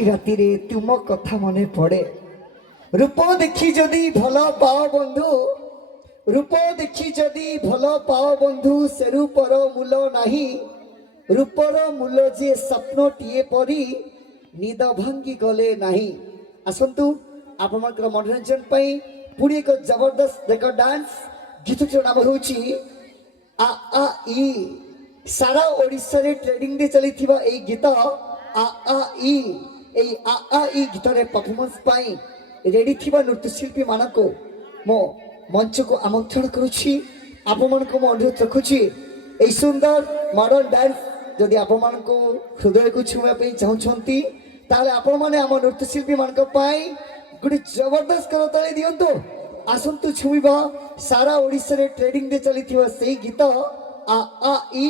राति रे तुम कथा मने पड़े रूप देखी जदि भल पाओ बंधु रूप देखी जदि भल पाओ बंधु से रूपर मूल नाही रूपर मूल जे स्वप्न टीए परी निद भांगी गले नाही। आसतु आपण मनोरंजन पुणी एक जबरदस्त रेकर्ड डांस गीत नाम हूँ आ आ ई सारा ओडिशा रे ट्रेडिंग दे चली गीत आ आ ई गीत रे परफॉर्मेंस पाई रेडी थिबा नृत्यशिल्पी मानको मो मंच को आमंत्रण करुछि। आपण मानको मो अनुरोध रखुछि ए सुंदर मॉडर्न डांस जदि आपण मानको हृदय को छुआ पे चाहछंती ताले आपण माने आम नृत्यशिल्पी मानको पाई गुडी जबरदस्त करताली दियंतो। आसंतु छुईबा सारा ओडिशा रे ट्रेडिंग दे चली सेही गीत आ आ ई।